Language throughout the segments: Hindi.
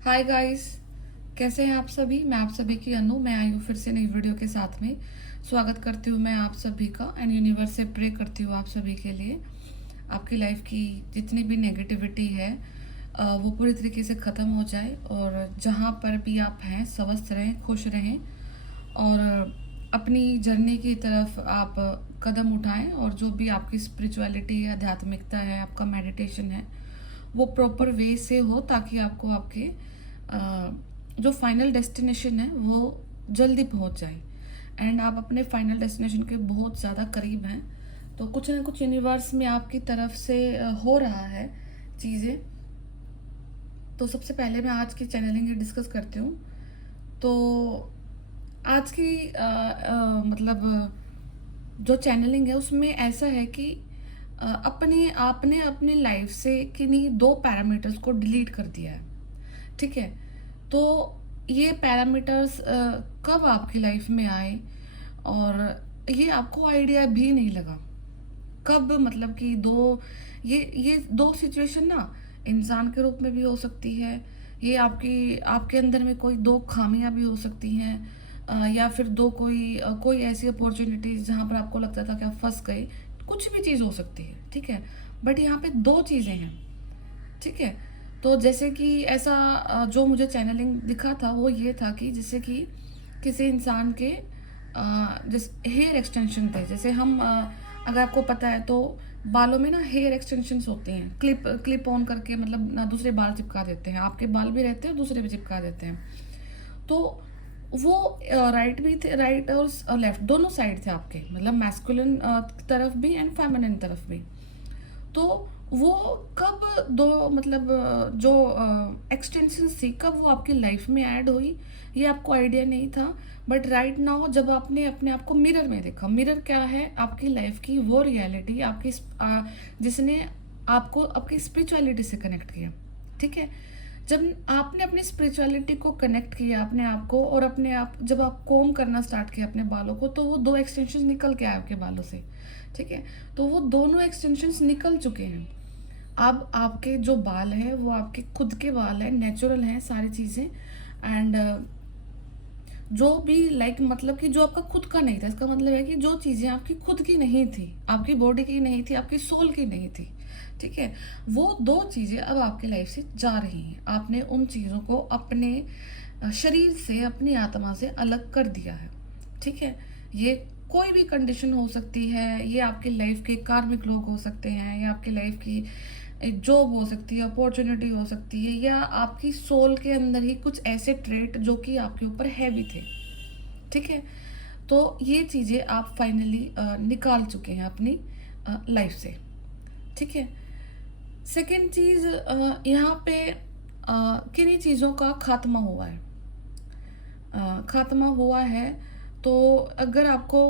Hi guys. कैसे हैं आप सभी। मैं आप सभी की अनु। मैं आई हूँ फिर से नई वीडियो के साथ में। स्वागत करती हूँ मैं आप सभी का एंड यूनिवर्स से प्रे करती हूँ आप सभी के लिए। आपकी लाइफ की जितनी भी नेगेटिविटी है वो पूरी तरीके से ख़त्म हो जाए और जहाँ पर भी आप हैं स्वस्थ रहें, खुश रहें और अपनी जर्नी की तरफ आप कदम उठाएं और जो भी आपकी स्पिरिचुअलिटी है, आध्यात्मिकता है, आपका मेडिटेशन है वो प्रॉपर वे से हो ताकि आपको आपके जो फाइनल डेस्टिनेशन है वो जल्दी पहुंच जाए एंड आप अपने फाइनल डेस्टिनेशन के बहुत ज़्यादा करीब हैं। तो कुछ ना कुछ यूनिवर्स में आपकी तरफ से हो रहा है चीज़ें। तो सबसे पहले मैं आज की चैनलिंग डिस्कस करती हूँ। तो आज की मतलब जो चैनलिंग है उसमें ऐसा है कि अपने आपने अपनी लाइफ से किन्हीं दो पैरामीटर्स को डिलीट कर दिया है। ठीक है। तो ये पैरामीटर्स कब आपकी लाइफ में आए और ये आपको आइडिया भी नहीं लगा कब, मतलब कि ये दो सिचुएशन ना इंसान के रूप में भी हो सकती है। ये आपकी आपके अंदर में कोई दो खामियां भी हो सकती हैं या फिर कोई ऐसी अपॉर्चुनिटीज जहाँ पर आपको लगता था कि आप फंस गए। कुछ भी चीज़ हो सकती है। ठीक है। बट यहाँ पे दो चीज़ें हैं। ठीक है। तो जैसे कि ऐसा जो मुझे चैनलिंग दिखा था वो ये था कि जैसे कि किसी इंसान के जिस हेयर एक्सटेंशन थे, जैसे हम अगर आपको पता है तो बालों में ना हेयर एक्सटेंशंस होते हैं, क्लिप क्लिप ऑन करके, मतलब ना दूसरे बाल चिपका देते हैं। आपके बाल भी रहते हैं और दूसरे भी चिपका देते हैं। तो वो राइट भी थे, राइट और लेफ्ट दोनों साइड थे आपके, मतलब मैस्कुलिन तरफ भी एंड फेमिनिन तरफ भी। तो वो कब दो, मतलब जो एक्सटेंशन थी कब वो आपकी लाइफ में ऐड हुई ये आपको आइडिया नहीं था। बट राइट नाउ जब आपने अपने आप को मिरर में देखा, मिरर क्या है आपकी लाइफ की वो रियलिटी आपकी जिसने आपको आपकी स्पिरिचुअलिटी से कनेक्ट किया। ठीक है। जब आपने अपनी स्पिरिचुअलिटी को कनेक्ट किया अपने आप को और अपने आप जब आप कोम करना स्टार्ट किया अपने बालों को तो वो दो एक्सटेंशन निकल के आए आपके बालों से। ठीक है। तो वो दोनों एक्सटेंशंस निकल चुके हैं। अब आपके जो बाल हैं वो आपके खुद के बाल हैं, नेचुरल हैं सारी चीज़ें एंड जो भी लाइक मतलब कि जो आपका खुद का नहीं था, इसका मतलब है कि जो चीज़ें आपकी खुद की नहीं थी, आपकी बॉडी की नहीं थी, आपकी सोल की नहीं थी। ठीक है। वो दो चीज़ें अब आपकी लाइफ से जा रही हैं। आपने उन चीज़ों को अपने शरीर से, अपनी आत्मा से अलग कर दिया है। ठीक है। ये कोई भी कंडीशन हो सकती है, ये आपकी लाइफ के कार्मिक लोग हो सकते हैं या आपकी लाइफ की एक जॉब हो सकती है, अपॉर्चुनिटी हो सकती है या आपकी सोल के अंदर ही कुछ ऐसे ट्रेट जो कि आपके ऊपर हैवी थे। ठीक है। तो ये चीज़ें आप फाइनली निकाल चुके हैं अपनी लाइफ से। ठीक है। सेकेंड चीज़, यहाँ पे किन्हीं चीज़ों का खात्मा हुआ है। खात्मा हुआ है तो अगर आपको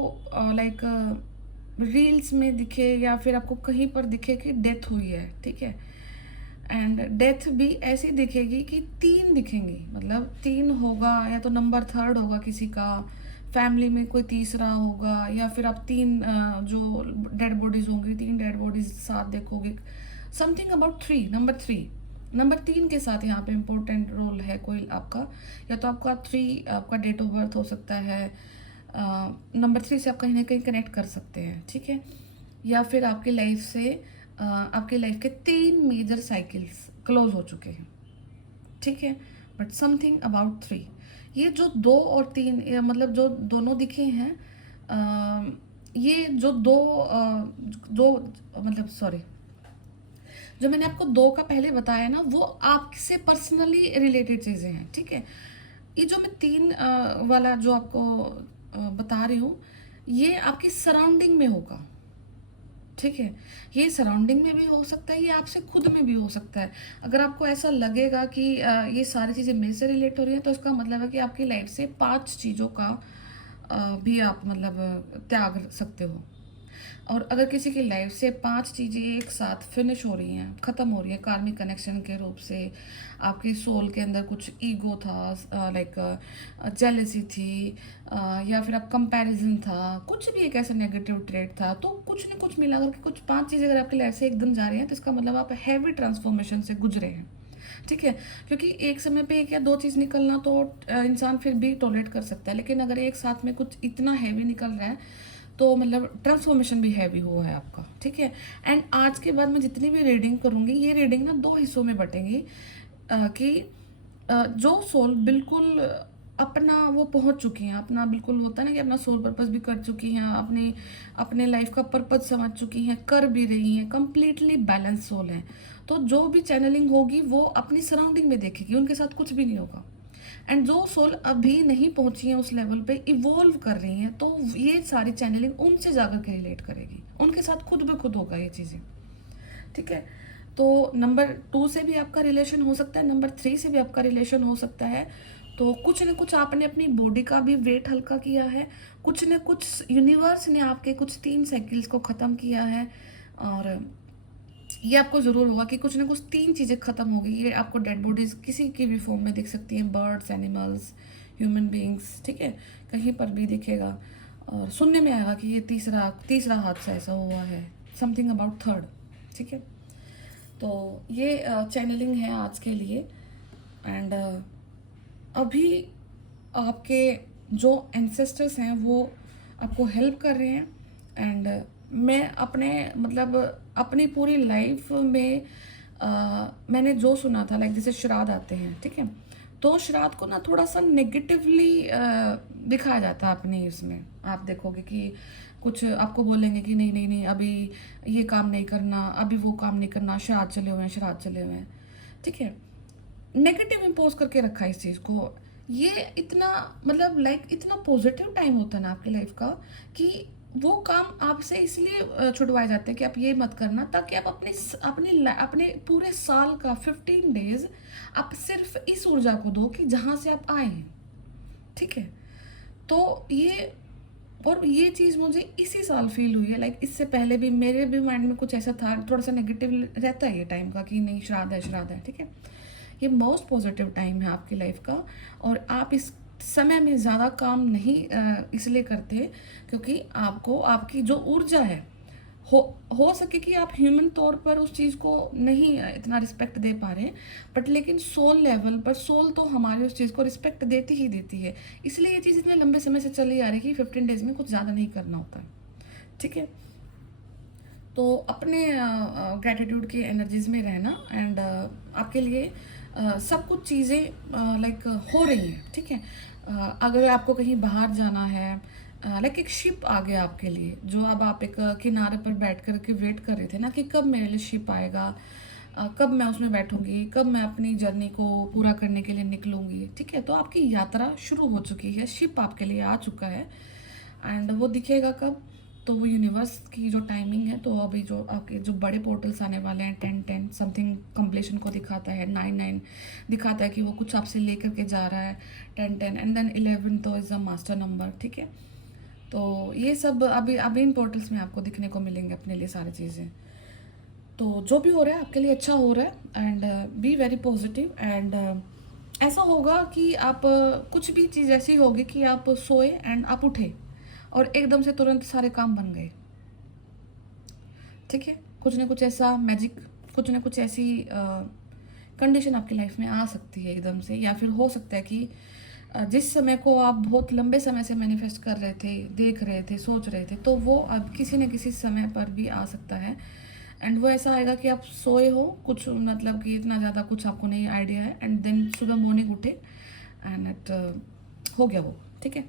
लाइक रील्स में दिखे या फिर आपको कहीं पर दिखे कि डेथ हुई है। ठीक है। एंड डेथ भी ऐसी दिखेगी कि तीन दिखेंगी, मतलब तीन होगा या तो नंबर थर्ड होगा किसी का, फैमिली में कोई तीसरा होगा या फिर आप तीन जो डेड बॉडीज होंगी, तीन डेड बॉडीज साथ देखोगे। Something about three, number three, number तीन के साथ यहाँ पे इम्पोर्टेंट रोल है कोई आपका, या तो आपका थ्री आपका डेट ऑफ बर्थ हो सकता है। नंबर थ्री से आप कहीं ना कहीं कनेक्ट कर सकते हैं। ठीक है। या फिर आपकी लाइफ से आपके लाइफ के तीन मेजर साइकिल्स क्लोज हो चुके हैं। ठीक है। बट समथिंग अबाउट थ्री, ये जो दो और तीन मतलब जो दोनों दिखे हैं ये जो दो मतलब सॉरी, जो मैंने आपको दो का पहले बताया ना वो आपसे पर्सनली रिलेटेड चीज़ें हैं। ठीक है। ये जो मैं तीन वाला जो आपको बता रही हूँ ये आपकी सराउंडिंग में होगा। ठीक है। ये सराउंडिंग में भी हो सकता है, ये आपसे खुद में भी हो सकता है। अगर आपको ऐसा लगेगा कि ये सारी चीज़ें मेरे से रिलेट हो रही हैं तो इसका मतलब है कि आपकी लाइफ से पांच चीज़ों का भी आप मतलब त्याग सकते हो। और अगर किसी की लाइफ से पांच चीज़ें एक साथ फिनिश हो रही हैं, ख़त्म हो रही हैं कार्मिक कनेक्शन के रूप से, आपकी सोल के अंदर कुछ ईगो था, लाइक जेलेसी थी या फिर आप कंपैरिजन था, कुछ भी एक ऐसा नेगेटिव ट्रेट था, तो कुछ न कुछ मिला करके कुछ पांच चीज़ें अगर आपकी लाइफ से एकदम जा रही हैं तो इसका मतलब आप हैवी ट्रांसफॉर्मेशन से गुजरे हैं। ठीक है, क्योंकि एक समय पे एक या दो चीज़ निकलना तो इंसान फिर भी टॉलरेट कर सकता है, लेकिन अगर एक साथ में कुछ इतना हैवी निकल रहा है तो मतलब ट्रांसफॉर्मेशन भी हैवी हुआ है आपका, ठीक है। एंड आज के बाद मैं जितनी भी रीडिंग करूँगी, ये रीडिंग ना दो हिस्सों में बटेंगी कि जो सोल बिल्कुल अपना वो पहुंच चुकी हैं, अपना बिल्कुल होता है ना कि अपना सोल पर्पस भी कर चुकी हैं, अपने अपने लाइफ का पर्पस समझ चुकी हैं, कर भी रही हैं, कंप्लीटली बैलेंस सोल हैं। तो जो भी चैनलिंग होगी वो अपनी सराउंडिंग में देखेगी, उनके साथ कुछ भी नहीं होगा। एंड जो सोल अभी नहीं पहुंची है उस लेवल पे, इवोल्व कर रही हैं, तो ये सारी चैनलिंग उनसे जाकर के रिलेट करेगी, उनके साथ खुद ब खुद होगा ये चीज़ें, ठीक है। तो नंबर 2 से भी आपका रिलेशन हो सकता है, नंबर 3 से भी आपका रिलेशन हो सकता है। तो कुछ न कुछ आपने अपनी बॉडी का भी वेट हल्का किया है, कुछ न कुछ यूनिवर्स ने आपके कुछ 3 साइकिल्स को ख़त्म किया है। और ये आपको ज़रूर होगा कि कुछ ना कुछ 3 चीज़ें ख़त्म हो गई। ये आपको डेड बॉडीज़ किसी की भी फॉर्म में दिख सकती हैं, बर्ड्स, एनिमल्स, ह्यूमन बींग्स, ठीक है, कहीं पर भी दिखेगा। और सुनने में आएगा कि ये तीसरा तीसरा हादसा ऐसा हुआ है, समथिंग अबाउट थर्ड, ठीक है। तो ये चैनलिंग है आज के लिए। एंड अभी आपके जो एंसेस्टर्स हैं वो आपको हेल्प कर रहे हैं। एंड मैं अपने मतलब अपनी पूरी लाइफ में मैंने जो सुना था, लाइक जैसे श्राद्ध आते हैं, ठीक है, तो श्राद्ध को ना थोड़ा सा नेगेटिवली दिखाया जाता है अपनी इसमें। आप देखोगे कि कुछ आपको बोलेंगे कि नहीं नहीं नहीं अभी ये काम नहीं करना, अभी वो काम नहीं करना, श्राद्ध चले हुए हैं, श्राद्ध चले हुए हैं, ठीक है। नेगेटिव इम्पोज करके रखा है इस चीज़ को। ये इतना मतलब लाइक इतना पॉजिटिव टाइम होता है ना आपकी लाइफ का कि वो काम आपसे इसलिए छुड़वाए जाते हैं कि आप ये मत करना, ताकि आप अपने पूरे साल का 15 डेज आप सिर्फ इस ऊर्जा को दो कि जहाँ से आप आए हैं, ठीक है। तो ये चीज़ मुझे इसी साल फील हुई है। लाइक इससे पहले भी मेरे भी माइंड में कुछ ऐसा था, थोड़ा सा नेगेटिव रहता है ये टाइम का कि नहीं श्राद्ध है, श्राद्ध है, ठीक है। ये मोस्ट पॉजिटिव टाइम है आपकी लाइफ का। और आप इस समय में ज़्यादा काम नहीं इसलिए करते क्योंकि आपको आपकी जो ऊर्जा है, हो सके कि आप ह्यूमन तौर पर उस चीज़ को नहीं इतना रिस्पेक्ट दे पा रहे, बट लेकिन सोल लेवल पर सोल तो हमारी उस चीज़ को रिस्पेक्ट देती ही देती है। इसलिए ये चीज़ इतने लंबे समय से चली आ रही है कि 15 डेज में कुछ ज़्यादा नहीं करना होता है, ठीक है। तो अपने ग्रैटिट्यूड की एनर्जीज में रहना। एंड आपके लिए सब कुछ चीज़ें लाइक हो रही हैं, ठीक है। अगर आपको कहीं बाहर जाना है, लाइक एक शिप आ गया आपके लिए, जो अब आप एक किनारे पर बैठ कर के वेट कर रहे थे ना कि कब मेरे लिए शिप आएगा, कब मैं उसमें बैठूंगी, कब मैं अपनी जर्नी को पूरा करने के लिए निकलूंगी, ठीक है। तो आपकी यात्रा शुरू हो चुकी है, शिप आपके लिए आ चुका है। एंड वो दिखेगा कब, तो वो यूनिवर्स की जो टाइमिंग है, तो अभी जो आपके जो बड़े पोर्टल्स आने वाले हैं 10-10 समथिंग कंप्लीशन को दिखाता है, 9-9 दिखाता है कि वो कुछ आपसे लेकर के जा रहा है, 10-10 एंड देन 11 तो इज़ अ मास्टर नंबर, ठीक है। तो ये सब अभी अभी इन पोर्टल्स में आपको दिखने को मिलेंगे अपने लिए सारी चीज़ें। तो जो भी हो रहा है आपके लिए अच्छा हो रहा है। And be very positive. And ऐसा होगा कि आप कुछ भी चीज़ ऐसी होगी कि आप सोए एंड आप उठे और एकदम से तुरंत सारे काम बन गए, ठीक है। कुछ ना कुछ ऐसा मैजिक, कुछ ना कुछ ऐसी कंडीशन आपकी लाइफ में आ सकती है एकदम से। या फिर हो सकता है कि जिस समय को आप बहुत लंबे समय से मैनिफेस्ट कर रहे थे, देख रहे थे, सोच रहे थे, तो वो अब किसी न किसी समय पर भी आ सकता है। एंड वो ऐसा आएगा कि आप सोए हो, कुछ मतलब कि इतना ज़्यादा कुछ आपको नहीं आइडिया है, एंड देन सुबह मॉर्निंग उठे एंड इट हो गया वो, ठीक है।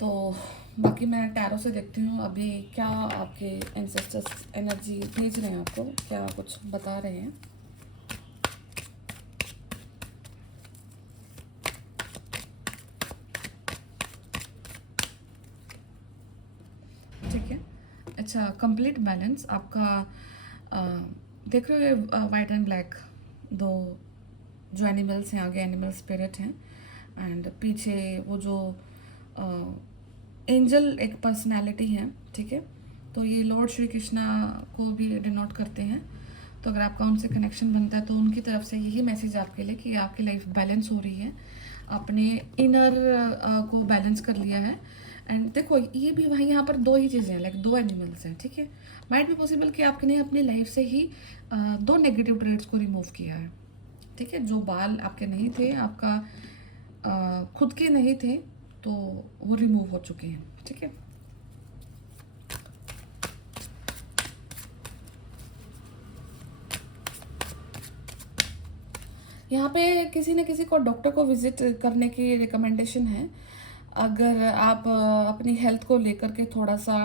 तो बाकी मैं टैरो से देखती हूँ अभी क्या आपके एंसेस्टर्स एनर्जी भेज रहे हैं, आपको क्या कुछ बता रहे हैं। ठीक है, अच्छा, कंप्लीट बैलेंस आपका देख रहे हो, वाइट एंड ब्लैक दो जो एनिमल्स हैं, आगे एनिमल स्पिरिट हैं एंड पीछे वो जो एंजल एक पर्सनालिटी है, ठीक है। तो ये लॉर्ड श्री कृष्णा को भी डिनोट करते हैं। तो अगर आपका उनसे कनेक्शन बनता है तो उनकी तरफ से यही मैसेज आपके लिए कि आपकी लाइफ बैलेंस हो रही है, आपने इनर को बैलेंस कर लिया है एंड देखो ये भी भाई यहाँ पर दो ही चीज़ें हैं, लाइक दो एनिमल्स हैं, ठीक है। माइट भी पॉसिबल कि आपने अपनी लाइफ से ही दो नेगेटिव ट्रेड्स को रिमूव किया है, ठीक है। जो बाल आपके नहीं थे, आपका खुद के नहीं थे, तो वो रिमूव हो चुके हैं, ठीक है। यहाँ पे किसी न किसी को डॉक्टर को विजिट करने की रिकमेंडेशन है। अगर आप अपनी हेल्थ को लेकर के थोड़ा सा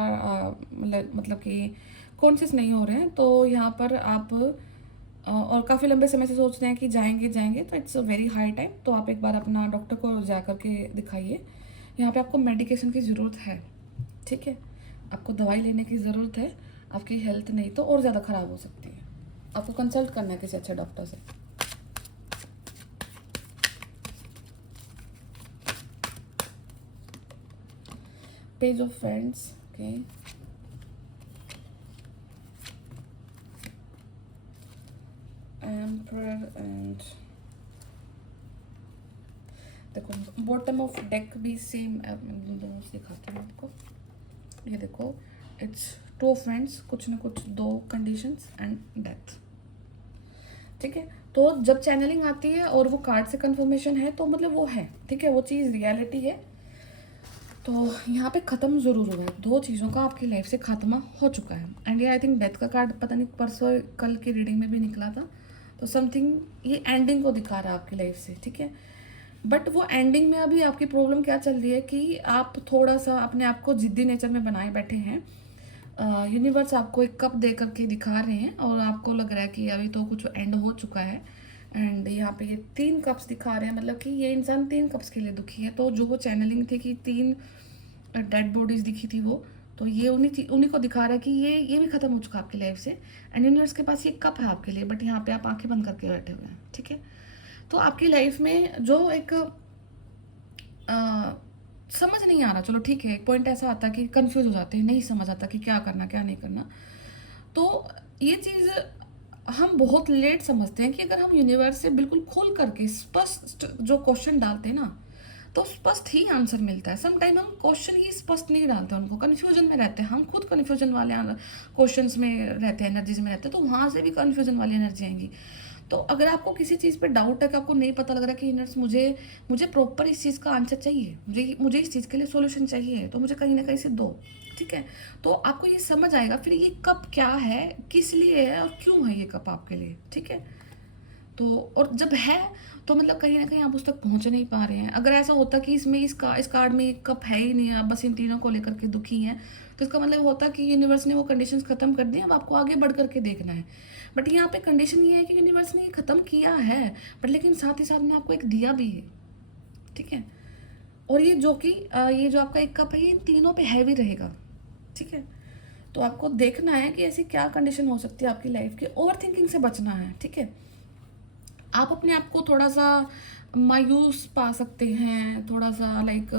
मतलब कि कॉन्शियस नहीं हो रहे हैं, तो यहाँ पर आप और काफ़ी लंबे समय से सोच रहे हैं कि जाएंगे जाएंगे, तो it's a very high time. तो आप एक बार अपना डॉक्टर को जा कर के दिखाइए। यहाँ पे आपको मेडिकेशन की ज़रूरत है, ठीक है। आपको दवाई लेने की ज़रूरत है। आपकी हेल्थ नहीं तो और ज़्यादा ख़राब हो सकती है। आपको कंसल्ट करना है किसी अच्छे डॉक्टर से। Page of Friends, okay. Emperor and देखो बॉटम ऑफ डेक भी सेम, दोनों दिखाती हूँ आपको। ये देखो इट्स टू फ्रेंड्स, कुछ ना कुछ दो कंडीशंस एंड डेथ, ठीक है। तो जब चैनलिंग आती है और वो कार्ड से कंफर्मेशन है, तो मतलब वो है, ठीक है, वो चीज़ रियलिटी है। तो यहाँ पे ख़त्म ज़रूर हुआ है, दो चीज़ों का आपकी लाइफ से खात्मा हो चुका है। एंड ये आई थिंक डेथ का कार्ड पता नहीं परसों कल की रीडिंग में भी निकला था। तो समथिंग ये एंडिंग को दिखा रहा है आपकी लाइफ से, ठीक है। बट वो एंडिंग में अभी आपकी प्रॉब्लम क्या चल रही है कि आप थोड़ा सा अपने आप को जिद्दी नेचर में बनाए बैठे हैं। यूनिवर्स आपको एक कप दे करके दिखा रहे हैं और आपको लग रहा है कि अभी तो कुछ एंड हो चुका है। एंड यहाँ पे ये 3 कप्स दिखा रहे हैं, मतलब कि ये इंसान 3 कप्स के लिए दुखी है। तो जो वो चैनलिंग थी कि 3 डेड बॉडीज दिखी थी वो, तो ये उन्हीं को दिखा रहा है कि ये भी खत्म हो चुका है आपकी लाइफ से। एंड यूनिवर्स के पास ये कप है आपके लिए, बट यहाँ पे आप आंखें बंद करके बैठे हुए हैं, ठीक है। तो आपकी लाइफ में जो एक समझ नहीं आ रहा, चलो ठीक है, एक पॉइंट ऐसा आता है कि कंफ्यूज हो जाते हैं, नहीं समझ आता कि क्या करना क्या नहीं करना। तो ये चीज़ हम बहुत लेट समझते हैं कि अगर हम यूनिवर्स से बिल्कुल खोल करके स्पष्ट जो क्वेश्चन डालते हैं ना, तो स्पष्ट ही आंसर मिलता है। समटाइम हम क्वेश्चन ही स्पष्ट नहीं डालते, उनको कन्फ्यूजन में रहते हैं, हम खुद कन्फ्यूजन वाले क्वेश्चंस में रहते हैं, एनर्जीज में रहते हैं, तो वहाँ से भी कन्फ्यूजन वाली एनर्जी आएंगी। तो अगर आपको किसी चीज़ पे डाउट है कि आपको नहीं पता लग रहा कि यूनिवर्स मुझे प्रॉपर इस चीज़ का आंसर चाहिए, मुझे इस चीज़ के लिए सॉल्यूशन चाहिए, तो मुझे कहीं ना कहीं से दो, ठीक है। तो आपको ये समझ आएगा फिर ये कप क्या है, किस लिए है और क्यों है ये कप आपके लिए, ठीक है। तो और जब है तो मतलब कहीं ना कहीं आप उस तक पहुंच नहीं पा रहे हैं। अगर ऐसा होता कि इसमें इस कार्ड में एक कप है ही नहीं, आप बस इन तीनों को लेकर के दुखी हैं, तो इसका मतलब होता कि यूनिवर्स ने वो कंडीशंस खत्म कर दी, अब आपको आगे बढ़ करके देखना है। बट यहाँ पे कंडीशन ये है कि यूनिवर्स ने ये खत्म किया है, बट लेकिन साथ ही साथ में आपको एक दिया भी है, ठीक है। और ये जो कि ये जो आपका एक कप है, ये इन तीनों पे हैवी रहेगा, ठीक है। तो आपको देखना है कि ऐसी क्या कंडीशन हो सकती है आपकी लाइफ की। ओवर थिंकिंग से बचना है, ठीक है। आप अपने आप को थोड़ा सा मायूस पा सकते हैं, थोड़ा सा लाइक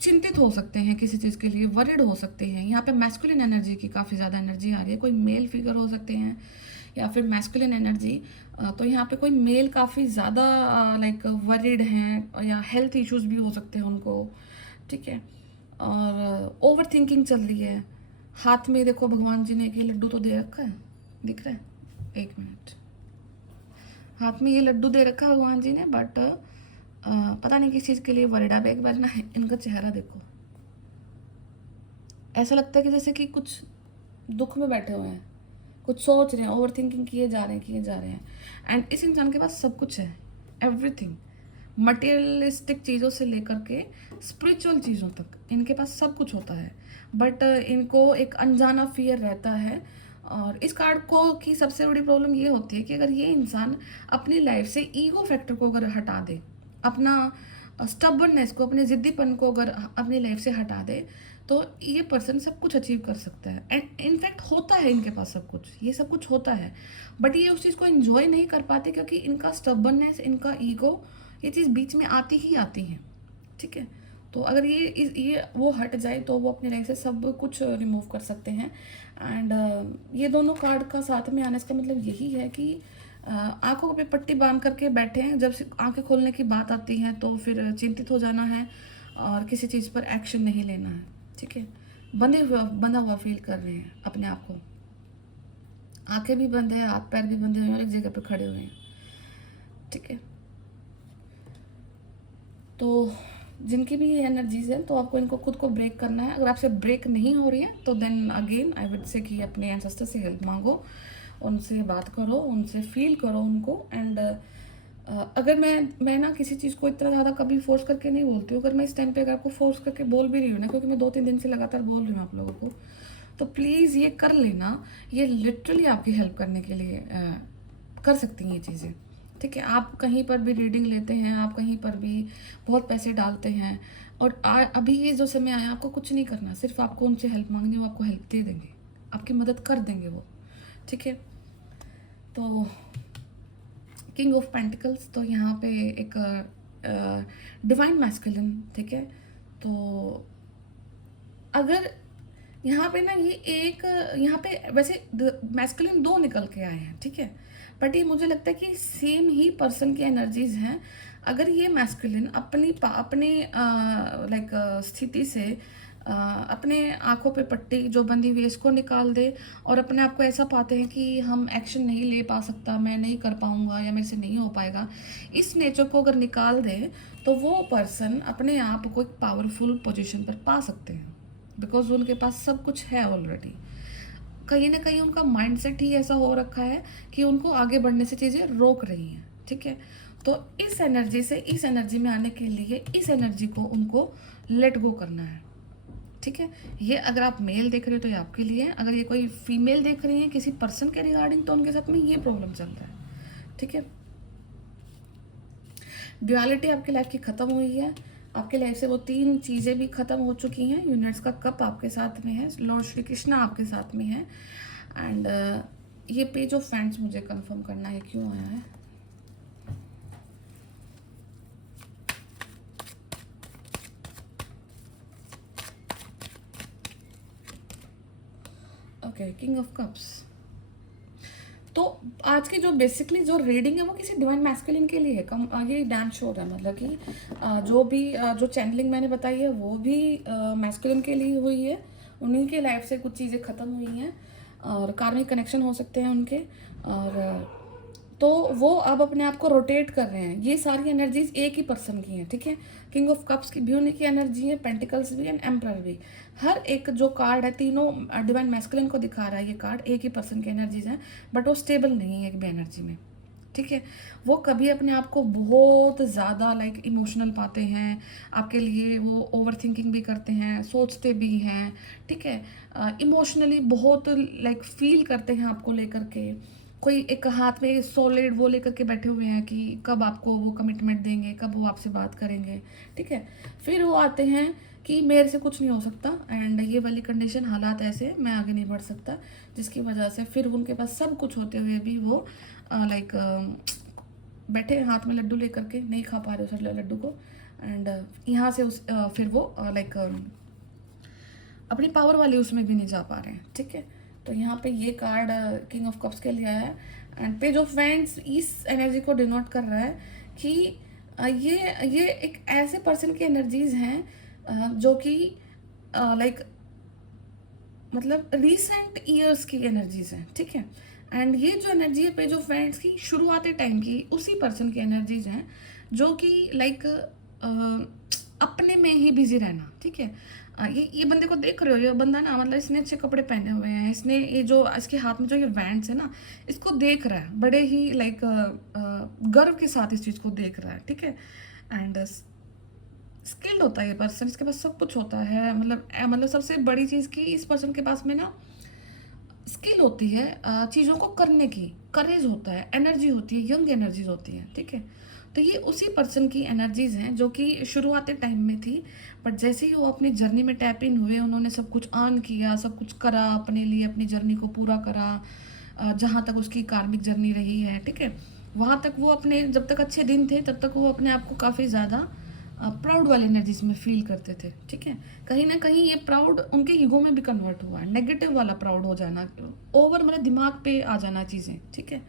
चिंतित हो सकते हैं किसी चीज़ के लिए, वरिड हो सकते हैं। यहाँ पे मैस्कुलिन एनर्जी की काफ़ी ज़्यादा एनर्जी आ रही है, कोई मेल फिगर हो सकते हैं या फिर मैस्कुलिन एनर्जी। तो यहाँ पे कोई मेल काफ़ी ज़्यादा लाइक वरिड हैं या हेल्थ इश्यूज भी हो सकते हैं उनको, ठीक है। और ओवर थिंकिंग चल रही है। हाथ में देखो भगवान जी ने एक ये लड्डू तो दे रखा है, दिख रहा है, एक मिनट, हाथ में ये लड्डू दे रखा है भगवान जी ने, बट पता नहीं किस चीज़ के लिए वरिड। आप एक बार ना इनका चेहरा देखो, ऐसा लगता है कि जैसे कि कुछ दुख में बैठे हुए हैं, कुछ सोच रहे हैं, ओवर थिंकिंग किए जा रहे हैं। एंड इस इंसान के पास सब कुछ है, एवरीथिंग, मटेरियलिस्टिक चीज़ों से लेकर के स्पिरिचुअल चीज़ों तक इनके पास सब कुछ होता है। बट इनको एक अनजाना फियर रहता है। और इस कार्ड को की सबसे बड़ी प्रॉब्लम ये होती है कि अगर ये इंसान अपनी लाइफ से ईगो फैक्टर को अगर हटा दे, अपना स्टबर्ननेस को, अपने ज़िद्दीपन को अगर अपनी लाइफ से हटा दे, तो ये पर्सन सब कुछ अचीव कर सकता है। एंड इनफैक्ट होता है इनके पास सब कुछ, ये सब कुछ होता है, बट ये उस चीज़ को एंजॉय नहीं कर पाते क्योंकि इनका स्टबर्ननेस, इनका ईगो, ये चीज़ बीच में आती ही आती है, ठीक है। तो अगर ये वो हट जाए तो वो अपने लाइफ से सब कुछ रिमूव कर सकते हैं। एंड ये दोनों कार्ड का साथ में आने का मतलब यही है कि आंखों पे पट्टी बांध करके बैठे हैं, जब आंखें खोलने की बात आती है तो फिर चिंतित हो जाना है। और किसी चीज़ पर एक्शन नहीं लेना है, ठीक है। बंधा हुआ फील कर रहे हैं अपने आप को, आंखें भी बंद है, हाथ पैर भी बंधे हुए हैं और एक जगह पे खड़े हुए हैं, ठीक है। तो जिनकी भी ये एनर्जीज है तो आपको इनको खुद को ब्रेक करना है। अगर आपसे ब्रेक नहीं हो रही है तो then again I would say कि अपने एंसेस्टर से हेल्प मांगो, उनसे बात करो, उनसे फील करो उनको। एंड अगर मैं ना किसी चीज़ को इतना ज़्यादा कभी फोर्स करके नहीं बोलती हूँ। अगर मैं इस टाइम पे अगर आपको फोर्स करके बोल भी रही हूँ ना, क्योंकि मैं 2-3 दिन से लगातार बोल रही हूँ आप लोगों को, तो प्लीज़ ये कर लेना। ये लिटरली आपकी हेल्प करने के लिए कर सकती हैं ये चीज़ें, ठीक है। आप कहीं पर भी रीडिंग लेते हैं, आप कहीं पर भी बहुत पैसे डालते हैं, और अभी ये जो समय आया, आपको कुछ नहीं करना, सिर्फ आपको उनसे हेल्प मांगनी, वो आपको हेल्प दे देंगे, आपकी मदद कर देंगे वो, ठीक है। तो किंग ऑफ पेंटिकल्स, तो यहाँ पे एक डिवाइन मैस्कुलिन, ठीक है। तो अगर यहाँ पे ना ये एक, यहाँ पे वैसे मैस्कुलिन 2 निकल के आए हैं, ठीक है, बट ये मुझे लगता है कि सेम ही पर्सन की एनर्जीज हैं। अगर ये मैस्कुलिन अपने लाइक स्थिति से अपने आंखों पे पट्टी जो बंधी हुई है इसको निकाल दे, और अपने आप को ऐसा पाते हैं कि हम एक्शन नहीं ले पा सकता, मैं नहीं कर पाऊंगा या मेरे से नहीं हो पाएगा, इस नेचर को अगर निकाल दे तो वो पर्सन अपने आप को एक पावरफुल पोजीशन पर पा सकते हैं, बिकॉज उनके पास सब कुछ है ऑलरेडी। कहीं ना कहीं उनका माइंडसेट ही ऐसा हो रखा है कि उनको आगे बढ़ने से चीज़ें रोक रही हैं, ठीक है। तो इस एनर्जी से इस एनर्जी में आने के लिए इस एनर्जी को उनको लेट गो करना है, ठीक है। ये अगर आप मेल देख रहे हो तो ये आपके लिए है, अगर ये कोई फीमेल देख रही है किसी पर्सन के रिगार्डिंग तो उनके साथ में ये प्रॉब्लम चल रहा है, ठीक है। ड्युअलिटी आपकी लाइफ की खत्म हुई है, आपके लाइफ से वो 3 चीज़ें भी खत्म हो चुकी हैं। यूनिवर्स का कप आपके साथ में है, लॉर्ड श्री कृष्णा आपके साथ में है। एंड ये पेज ऑफ फैंड्स मुझे कंफर्म करना है क्यों आया है। Okay, king of cups. तो आज की जो बेसिकली जो रीडिंग है वो किसी डिवाइन मैस्कुलिन के लिए है, ये डैम श्योर है, मतलब कि जो भी जो चैनलिंग मैंने बताई है वो भी मैस्कुलिन के लिए हुई है। उन्हीं के लाइफ से कुछ चीज़ें ख़त्म हुई हैं और कार्मिक कनेक्शन हो सकते हैं उनके, और तो वो अब अपने आप को रोटेट कर रहे हैं। ये सारी एनर्जीज एक ही पर्सन की हैं, ठीक है। किंग ऑफ कप्स की भी उन्हीं की एनर्जी है, पेंटिकल्स भी एंड एम्परर भी। हर एक जो कार्ड है तीनों डिवाइन मैस्कुलिन को दिखा रहा है, ये कार्ड एक ही पर्सन की एनर्जीज हैं, बट वो स्टेबल नहीं है एक भी एनर्जी में, ठीक है। वो कभी अपने आप को बहुत ज़्यादा लाइक इमोशनल पाते हैं, आपके लिए वो ओवर थिंकिंग भी करते हैं, सोचते भी हैं, ठीक है। इमोशनली बहुत लाइक फील करते हैं आपको लेकर के, कोई एक हाथ में सॉलिड वो लेकर के बैठे हुए हैं कि कब आपको वो कमिटमेंट देंगे, कब वो आपसे बात करेंगे, ठीक है। फिर वो आते हैं कि मेरे से कुछ नहीं हो सकता, एंड ये वाली कंडीशन हालात ऐसे, मैं आगे नहीं बढ़ सकता, जिसकी वजह से फिर उनके पास सब कुछ होते हुए भी वो लाइक बैठे हाथ में लड्डू लेकर के, नहीं खा पा रहे उस लड्डू को, एंड यहाँ से उस फिर वो लाइक अपनी पावर वाली उसमें भी नहीं जा पा रहे हैं, ठीक है। तो यहाँ पे ये कार्ड किंग ऑफ कप्स के लिए आया है, एंड पेज ऑफ वैंड्स इस एनर्जी को डिनोट कर रहा है कि ये एक ऐसे पर्सन की एनर्जीज हैं जो कि लाइक मतलब रिसेंट ईयर्स की एनर्जीज हैं, ठीक है। एंड ये जो एनर्जी है पेज ऑफ वैंड्स की शुरुआती टाइम की उसी पर्सन की एनर्जीज हैं जो कि लाइक अपने में ही बिजी रहना, ठीक है। ये बंदे को देख रहे हो, ये बंदा ना मतलब इसने अच्छे कपड़े पहने हुए हैं, इसने ये जो इसके हाथ में जो ये वैंड्स है ना, इसको देख रहा है बड़े ही लाइक गर्व के साथ इस चीज़ को देख रहा है, ठीक है। एंड स्किल्ड होता है ये पर्सन, इसके पास सब कुछ होता है, मतलब सबसे बड़ी चीज़ की इस पर्सन के पास में ना स्किल होती है चीज़ों को करने की, करेज होता है, एनर्जी होती है, यंग एनर्जीज होती है, ठीक है। तो ये उसी पर्सन की एनर्जीज हैं जो कि शुरुआती टाइम में थी, बट जैसे ही वो अपनी जर्नी में टैप इन हुए, उन्होंने सब कुछ अर्न किया, सब कुछ करा अपने लिए, अपनी जर्नी को पूरा करा, जहाँ तक उसकी कार्मिक जर्नी रही है, ठीक है। वहाँ तक वो अपने जब तक अच्छे दिन थे तब तक वो अपने आप को काफ़ी ज़्यादा प्राउड वाले एनर्जीज में फील करते थे, ठीक है। कहीं ना कहीं ये प्राउड उनके ईगो में भी कन्वर्ट हुआ है, नेगेटिव वाला प्राउड हो जाना, ओवर मतलब दिमाग पे आ जाना चीज़ें, ठीक है।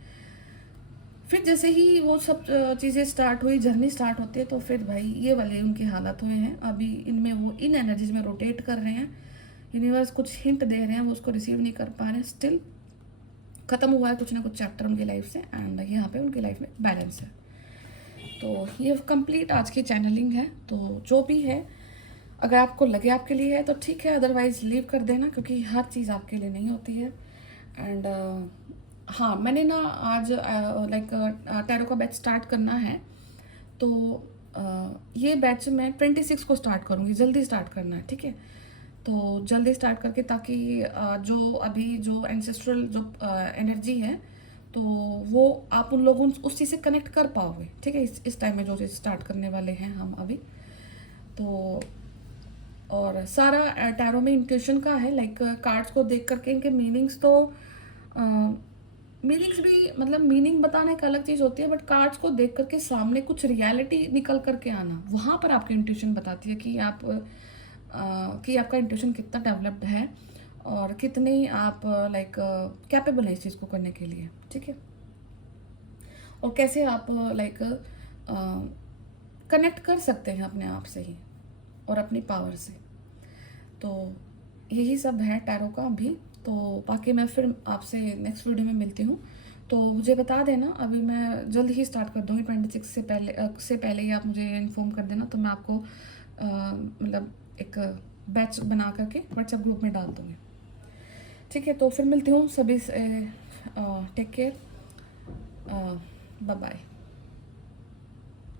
फिर जैसे ही वो सब चीज़ें स्टार्ट हुई, जर्नी स्टार्ट होती है, तो फिर भाई ये वाले उनके हालात हुए हैं। अभी इनमें वो इन एनर्जीज में रोटेट कर रहे हैं, यूनिवर्स कुछ हिंट दे रहे हैं, वो उसको रिसीव नहीं कर पा रहे हैं। स्टिल ख़त्म हुआ है कुछ ना कुछ चैप्टर उनकी लाइफ से, एंड यहाँ पे उनकी लाइफ में बैलेंस है। तो ये कंप्लीट आज की चैनलिंग है। तो जो भी है, अगर आपको लगे आपके लिए है तो ठीक है, अदरवाइज़ लीव कर देना, क्योंकि हर चीज़ आपके लिए नहीं होती है। एंड हाँ, मैंने ना आज लाइक टैरो का बैच स्टार्ट करना है, तो ये बैच मैं 26 को स्टार्ट करूँगी, जल्दी स्टार्ट करना है, ठीक है। तो जल्दी स्टार्ट करके, ताकि जो अभी जो एंसेस्ट्रल जो एनर्जी है, तो वो आप उन लोगों उस चीज़ से कनेक्ट कर पाओगे, ठीक है। इस टाइम में जो चीज़ स्टार्ट करने वाले हैं हम अभी, तो और सारा टैरो में इंट्यूशन का है, लाइक कार्ड्स को देख करके इनके मीनिंग्स, तो मीनिंग्स भी मतलब मीनिंग बताना एक अलग चीज़ होती है, बट कार्ड्स को देख करके सामने कुछ रियलिटी निकल करके आना, वहाँ पर आपकी इंट्यूशन बताती है कि आप कि आपका इंट्यूशन कितना डेवलप्ड है और कितने आप लाइक कैपेबल है इस चीज़ को करने के लिए, ठीक है। और कैसे आप लाइक कनेक्ट कर सकते हैं अपने आप से ही और अपनी पावर से। तो यही सब है टैरो का अभी। तो बाकी मैं फिर आपसे नेक्स्ट वीडियो में मिलती हूँ। तो मुझे बता देना, अभी मैं जल्द ही स्टार्ट कर दूँगी 26 से पहले ही आप मुझे इन्फॉर्म कर देना, तो मैं आपको मतलब एक बैच बना करके व्हाट्सएप ग्रुप में डाल दूँगी, ठीक है। तो फिर मिलती हूँ सभी से, टेक केयर, बाय बाय।